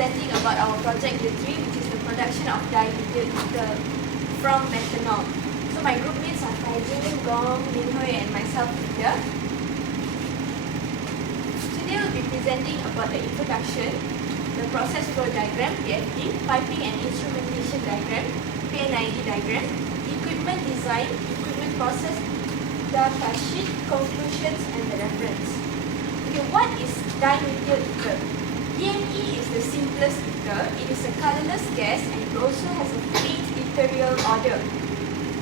presenting about our project year 3, which is the production of dimethyl ether from methanol. So my group mates are Fajin, Gong, Minhui and myself here. Today we'll be presenting about the introduction, the process flow diagram, PFD, piping and instrumentation diagram, PNID diagram, equipment design, equipment process, data sheet, conclusions and the reference. Okay, what is dimethyl ether? DME is the simplest ether. It is a colorless gas and it also has a faint ethereal odor.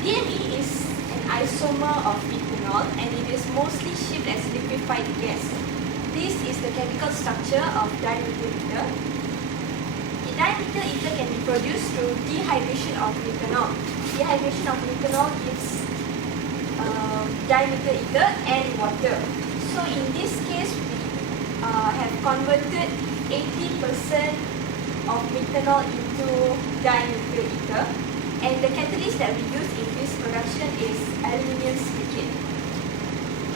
DME is an isomer of ethanol and it is mostly shipped as liquefied gas. This is the chemical structure of dimethyl ether. The dimethyl ether can be produced through dehydration of methanol. Dehydration of methanol gives dimethyl ether and water. So in this case, we have converted 80% of methanol into dimethyl ether, and the catalyst that we use in this production is aluminium silicate.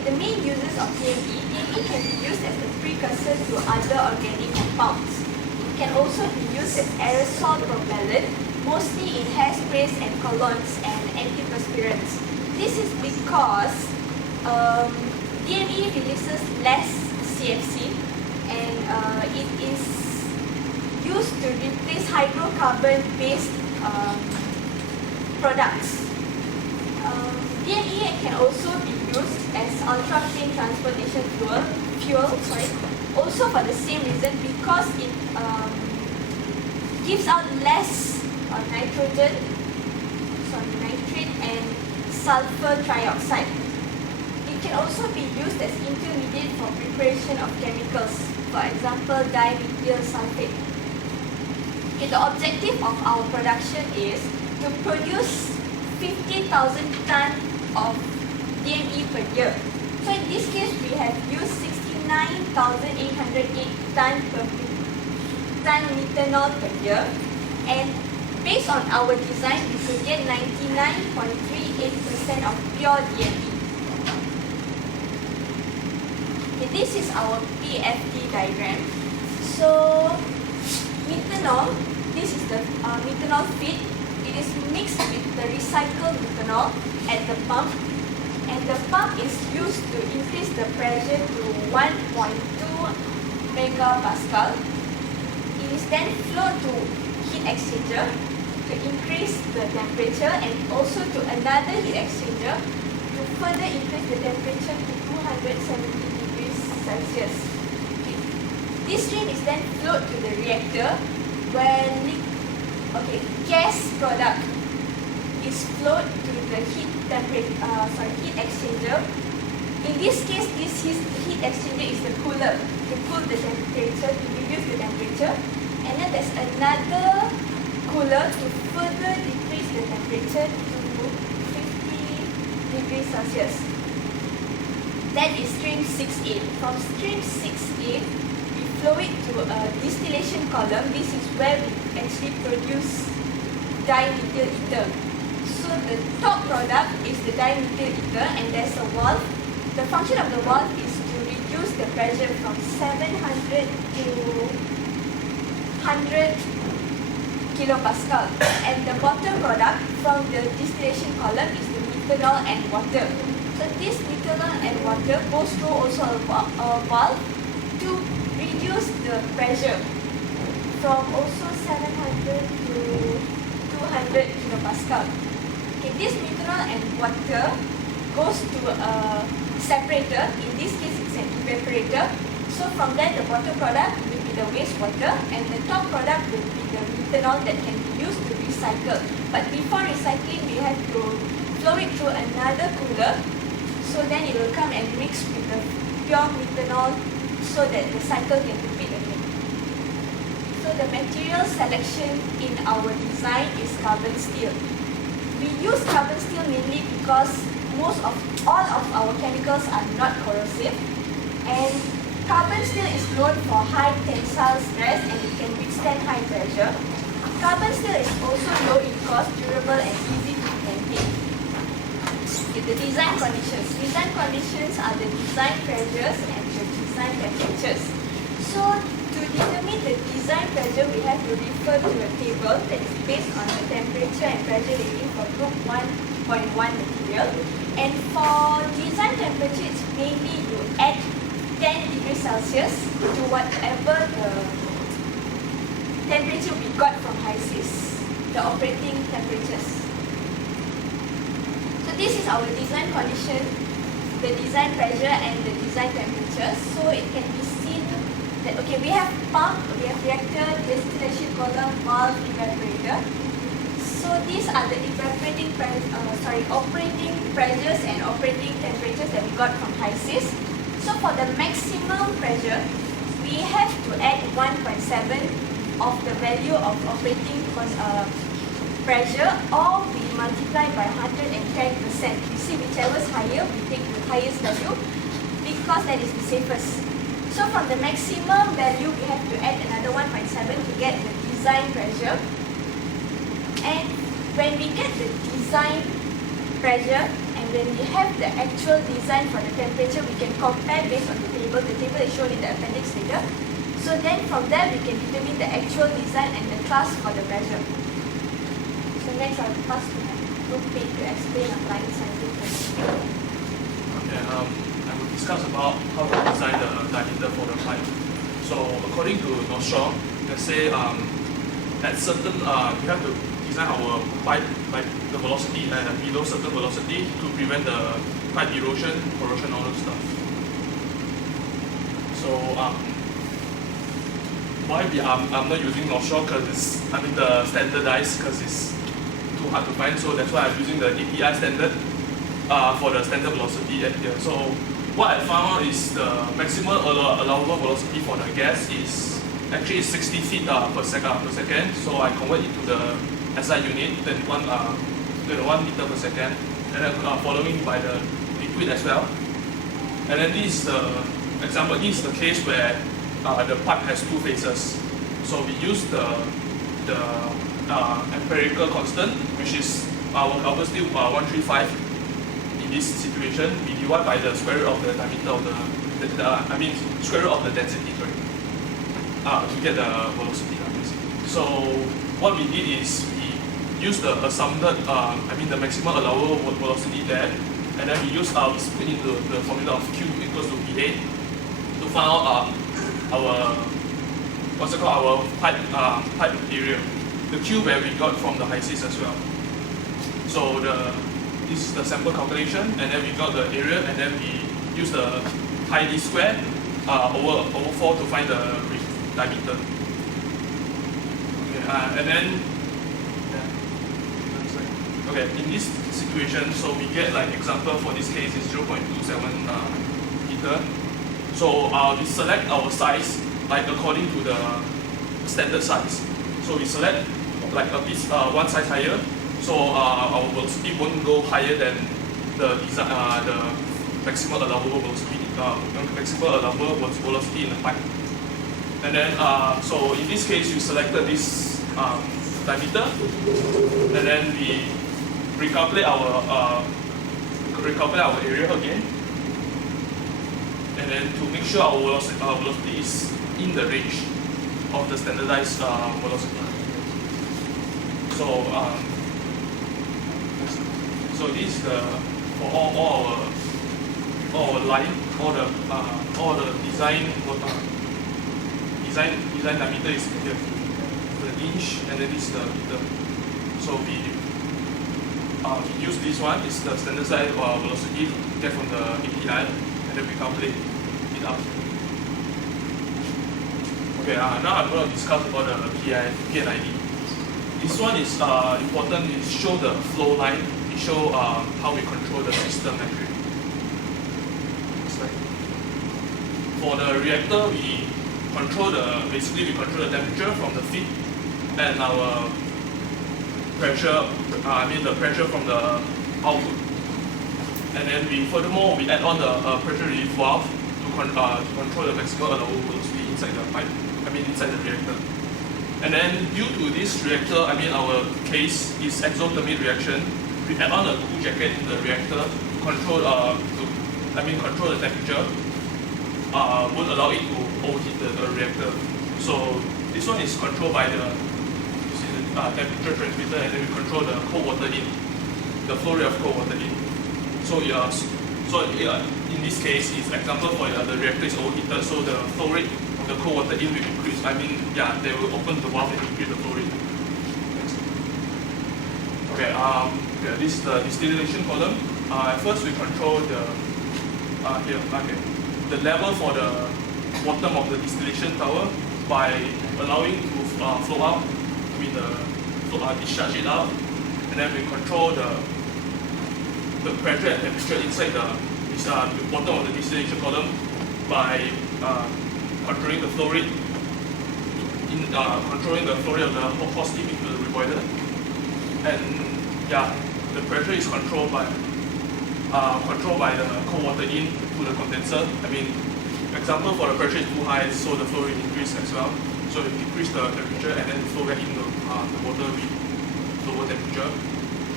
The main uses of DME can be used as a precursor to other organic compounds. It can also be used as aerosol propellant, mostly in hairsprays and colognes and antiperspirants. This is because DME releases less CFC and it is used to replace hydrocarbon-based products. DME can also be used as ultra-clean transportation fuel, also for the same reason, because it gives out less nitrate and sulfur trioxide. It can also be used as intermediate for preparation of chemicals, for example, dimethyl sulfate. Okay, the objective of our production is to produce 50,000 tons of DME per year. So in this case, we have used 69,808 tons per ton methanol per year, and based on our design, we could get 99.38% of pure DME. Okay, this is our PFD diagram. So methanol, this is the methanol feed. It is mixed with the recycled methanol at the pump, and the pump is used to increase the pressure to 1.2 megapascal. It is then flowed to heat exchanger to increase the temperature, and also to another heat exchanger to further increase the temperature to 270 degrees Celsius. Okay. This stream is then flowed to the reactor where gas product is flowed to the heat exchanger. In this case, this heat exchanger is the cooler to cool the temperature, to reduce the temperature, and then there's another cooler to further decrease the temperature to 50 degrees Celsius. That is stream 6A. From stream 6A, we flow it to a distillation column. This is where we actually produce dimethyl ether. So the top product is the dimethyl ether, and there's a valve. The function of the valve is to reduce the pressure from 700 to 100 kilopascal, and the bottom product from the distillation column is the methanol and water. So this methanol and water goes through also a valve to reduce the pressure from also 700 to 200 kilopascal. Okay, this methanol and water goes to a separator. In this case, it's an evaporator. So from there, the bottom product will be the wastewater, and the top product will be the methanol that can be used to recycle. But before recycling, we have to flow it through another cooler, so then it will come and mix with the pure methanol, so that the cycle can repeat again. So the material selection in our design is carbon steel. We use carbon steel mainly because all of our chemicals are not corrosive, and carbon steel is known for high tensile stress and it can withstand high pressure. Carbon steel is also low in cost, durable and easy to maintain. Okay, the design conditions. Design conditions are the design pressures and the design temperatures. So to determine the design pressure, we have to refer to a table that is based on the temperature and pressure rating for group 1.1 material. And for design temperature, it's mainly you add 10 degrees Celsius to whatever the temperature we got from HYSYS, the operating temperatures. So this is our design condition, the design pressure and the design temperature. So it can be seen that, okay, we have pump, we have reactor, distillation column, valve, evaporator. So these are the operating pressures and operating temperatures that we got from HYSYS. So for the maximum pressure, we have to add 1.7 of the value of operating pressure, or we multiply by 110%. You see, whichever is higher, we take the highest value because that is the safest. So from the maximum value, we have to add another 1.7 to get the design pressure. And when we get the design pressure and when we have the actual design for the temperature, we can compare based on the table. The table is shown in the appendix later. So then from there, we can determine the actual design and the class for the pressure. So next, I'll pass to my groupmate to explain applying sizing. Okay, I will discuss about how to design the diameter for the pipe. So according to Nostrom, let's say at certain we have to design our pipe like the velocity and below certain velocity to prevent the pipe erosion, corrosion, all those stuff. So why I'm not using Nostrom because it's the standardized because it's too hard to find. So that's why I'm using the API standard for the standard velocity at here. So what I found is the maximum allowable velocity for the gas is actually 60 feet per second. So I convert it to the SI unit, 21 meter per second, and then following by the liquid as well. And then this is the example. This is the case where the pipe has two phases. So we use the empirical constant, which is our obviously 135. In this situation, we divide by the square root of the diameter of square root of the density, to get the velocity. So what we did is we use the assumed, the maximum allowable velocity there, and then we split into the formula of Q equals to PA to find out our pipe area, the Q where we got from the HYSYS as well. So this is the sample calculation, and then we got the area, and then we use the pi d square over 4 to find the diameter. Okay, and then okay, in this situation, so we get like example for this case is 0.27 meter. So we select our size like according to the standard size. So we select like a piece one size higher. So our velocity won't go higher than the maximum allowable velocity, velocity in the pipe. And then so in this case, we selected this diameter, and then we recalculate our area again, and then to make sure our velocity is in the range of the standardized velocity. So this is for all our line, all the design diameter is here, the inch, and then this is the meter. So we use this one, it's the standardized velocity get from the API, and then we calculate it out. Okay, now I'm going to discuss about the PNID. This one is important. It show the flow line. It show how we control the system actually. For the reactor, we control the temperature from the feed and our pressure. The pressure from the output. And then furthermore we add on the pressure relief valve to control the maximum allowable velocity inside the pipe. Inside the reactor. And then due to this reactor, our case is exothermic reaction. We add on a cool jacket in the reactor to control control the temperature. Won't allow it to overheat the reactor. So this one is controlled by the temperature transmitter, and then we control the cold water in, the flow rate of cold water in. So in this case, is example for the reactor is overheated, so the flow rate of the cold water in will increase. I mean, yeah, they will open the valve and increase the flow rate. Okay, this is the distillation column. First, we control the the level for the bottom of the distillation tower by allowing to flow out, discharge it out, and then we control the pressure and temperature inside the bottom of the distillation column by controlling the flow rate, controlling the flow rate of the hot steam into the reboiler, and the pressure is controlled by the cold water in to the condenser. I mean, example for the pressure is too high, so the flow rate increase as well. So we decrease the temperature and then flow back into the water with lower temperature.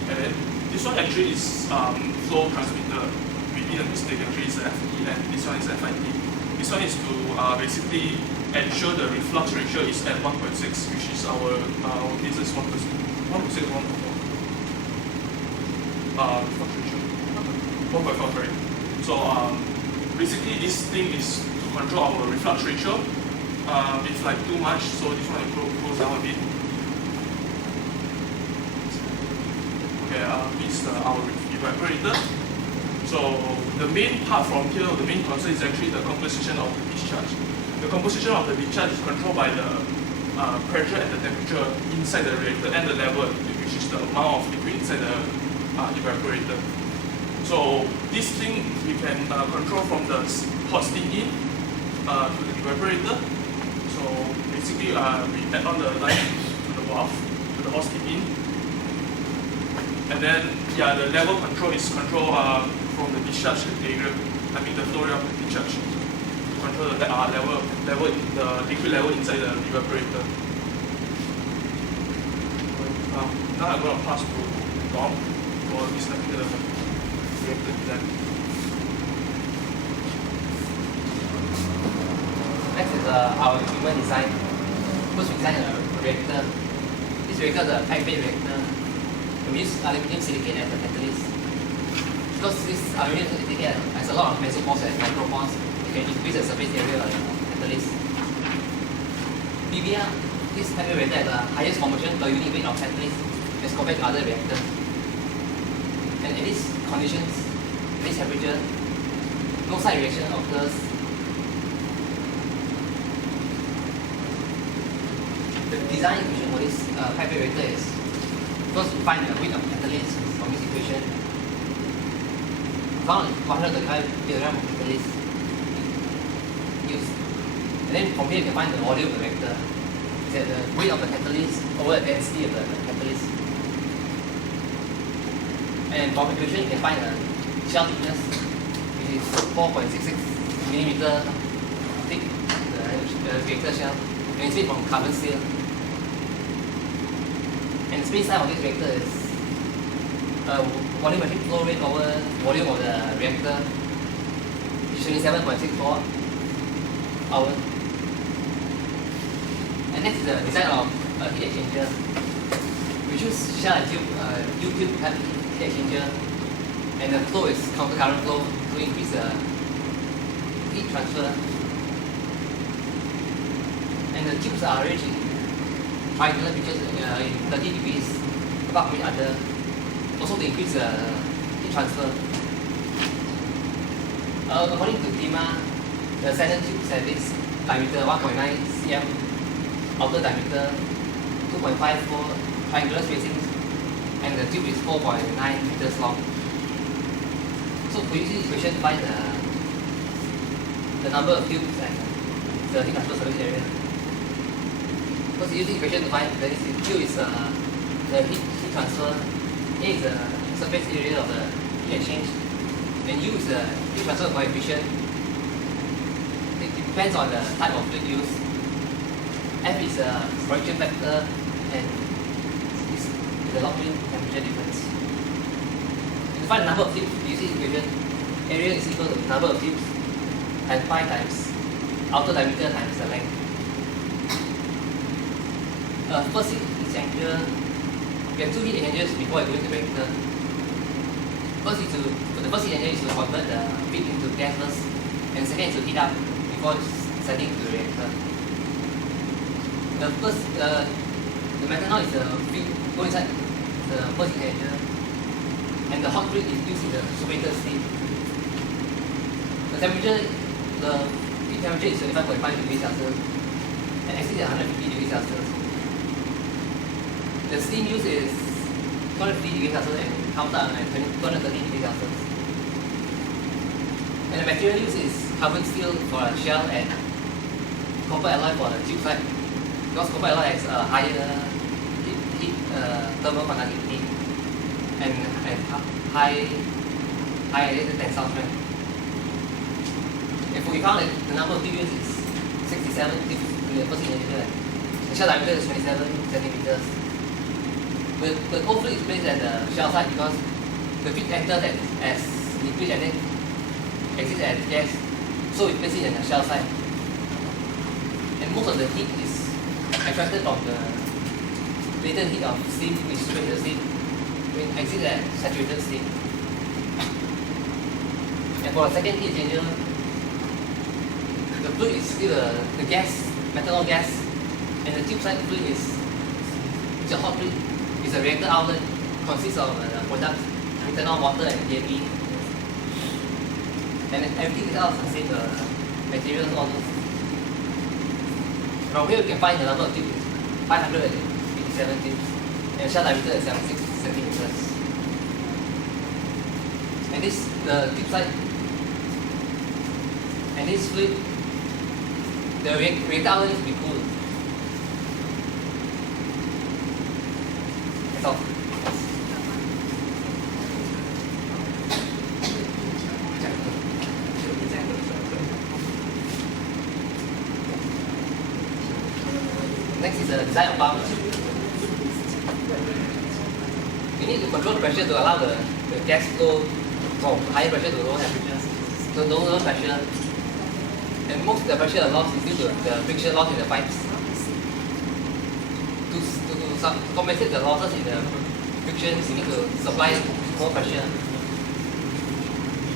And then this one actually is flow transmitter. We made a mistake, actually it's FE and this one is FIT. This one is to basically ensure the reflux ratio is at 1.6, which is our case is 1.6, 1.4. Reflux ratio. 1.5, sorry. So basically this thing is to control our reflux ratio. If like too much, so this one will goes down a bit. Okay, this is our evaporator. So the main part from here, the main concern is actually the composition of the discharge. The composition of the discharge is controlled by the pressure and the temperature inside the reactor and the level, which is the amount of liquid inside the evaporator. So this thing we can control from the hot steam in to the evaporator. So basically we add on the line to the valve, to the hot steam in. And then the level control is control from the discharge area, I mean the flow rate of the discharge. To control the level in the liquid level inside the evaporator. Now I'm going to pass to Tom for discussing the reactor design. Next is our equipment design. First we design a reactor. This reactor is a pipe-based reactor. We use aluminum silicate as a catalyst. Because this aluminum silicate has a lot of mesopores and micropores, it can increase the surface area of the catalyst. PBR, this pipe-based reactor has the highest conversion per unit weight of catalyst as compared to other reactors. And at these conditions, this temperature, no side reaction occurs. The design equation for this pipe-based reactor is first we find the weight of catalyst from this equation. Found 135 kg of catalyst used. And then from here you can find the volume of the reactor. It's the weight of the catalyst over the density of the catalyst. And from equation you can find the shell thickness, which is 4.66 millimeter thick, the reactor shell, and it's made from carbon steel. And the space size of this reactor is volumetric flow rate over volume of the reactor, 27.64 hours. And next is the design of a heat exchanger. We choose shell and tube, U-tube type heat exchanger, and the flow is counter current flow to increase the heat transfer. And the tubes are arranged in triangular features in 30 degrees apart from each other, also to increase the heat transfer. According to TEMA, the standard tubes have this diameter 1.9 cm, outer diameter 2.54 triangular spacing, and the tube is 4.9 meters long. So we use this equation to find the number of tubes and the heat transfer surface area. Because you use the equation to find that Q is the heat transfer, A is the surface area of the heat exchange, and U is the heat transfer coefficient. It depends on the type of fluid used. F is the correction factor, and this is the locked-in temperature difference. To find the number of tubes, we use this equation. Area is equal to the number of tubes times pi times outer diameter times the length. first heat exchanger, we have two heat exchangers before I go into the reactor. For the first heat exchanger is to convert the feed into gas first, and the second is to heat up before sending to the reactor. The methanol is the feed go inside the first heat exchanger, and the hot fluid is used in the superheated steam. The feed temperature is 25.5 degrees Celsius and exceeds 150 degrees Celsius. The steam used is 250 degrees Celsius and comes out at 230 degrees Celsius. And the material used is carbon steel for a shell and copper alloy for the tube side. Because copper alloy has a higher thermal conductivity and high tensile strength. If we found that the number of tube used is 67 tubes in the first exchanger, the shell diameter is 27 centimeters. The cold fluid is placed at the shell side because the feed enters as liquid and then exits as gas, so we place it in the shell side. And most of the heat is extracted from the latent heat of steam, which is superheated steam, when exits as saturated steam. And for the second heat exchanger, the fluid is still the gas, methanol gas, and the tube side fluid is a hot fluid. It's a reactor outlet, consists of products, methanol, water, and DME. And everything else is the same, the materials, all those. From here, we can find the number of tubes is 587 tubes, and the shell diameter is 76 centimeters. And this, the tube side, and this fluid, the reactor outlet needs to be cooled. That's all. Next is the design of pumps. We need to control the pressure to allow the gas flow from higher pressure to lower temperature, to lower pressure. And most of the pressure loss is due to the friction loss in the pipes. To compensate the losses in the friction, we need to supply more pressure.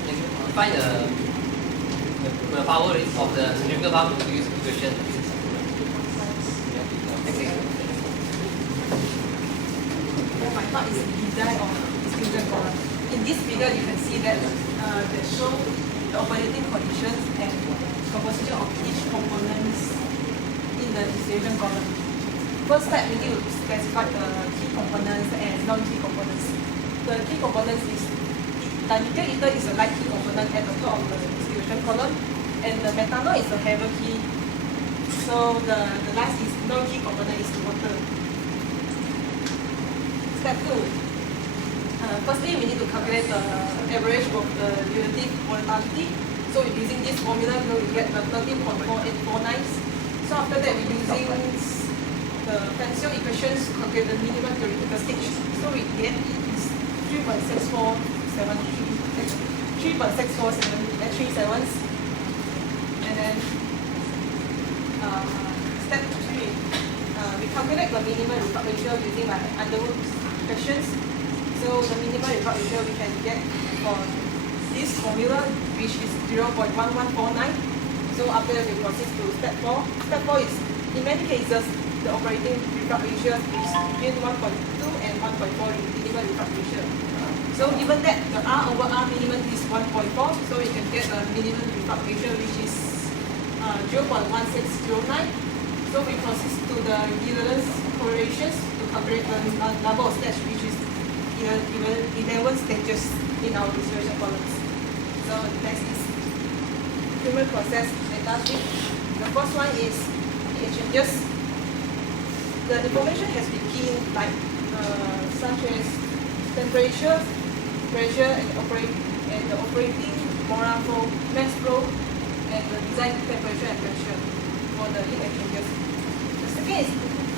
And find the power rate of the cylindrical pump to use equation. My part is the design of distribution column. In this figure, you can see that they show the operating conditions and composition of each components in the distribution column. First step, we need to specify the key components and non-key components. The key components is dimethyl ether is a light key component at the top of the distribution column, and the methanol is a heavy key. So the last is non-key component is the water. Step 2. Firstly, we need to calculate the average of the relative volatility. So using this formula, we get the 13.4849. So after that, we're using the Fensio equations to calculate the minimum theoretical stage. So we get it is 3.6437. And then step 3, we calculate the minimum reflux ratio using my Underwood's equations. So the minimum reflux ratio we can get for this formula, which is 0.1149. So after that, we proceed to step 4. Step 4 is, in many cases, the operating reflux ratio is between 1.2 and 1.4 minimum reflux ratio. So given that the R over R minimum is 1.4, so we can get a minimum reflux ratio which is 0.1609. So we proceed to the equivalence correlations to calculate the number of steps, which is 11 stages in our distribution columns. So next is human process industry. The first one is the exchanges. The information has been keyed like such as temperature, pressure, and the operating molar flow, mass flow, and the design temperature and pressure for the heat exchangers. The second is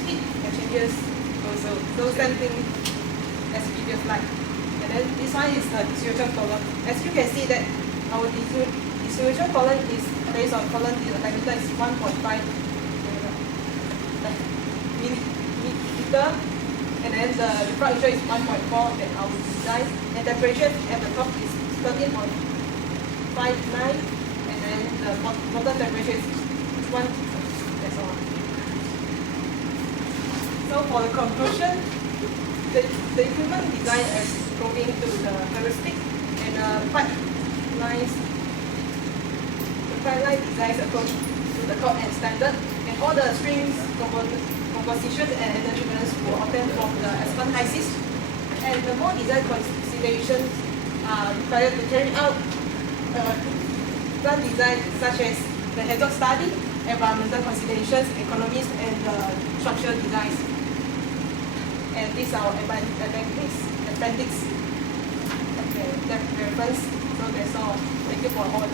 heat exchangers also. So same thing as previous slide. And then this one is the distribution column. As you can see that our distribution column is based on column, the diameter is 1.5 meter. liter, and then the flood pressure is 1.4 that our design, and temperature at the top is 13.59, and then the bottom temperature is 1. That's all. So for the conclusion, the equipment design is according to the heuristic and pipeline design approach to the code and standard, and all the streams composition and energy balance were obtained from the Aspen HYSYS, and the more design considerations are required to carry out plant design such as the hazard study, environmental considerations, economies, and structural designs. And these are appendix. Okay, that reference. So that's all. Thank you for all.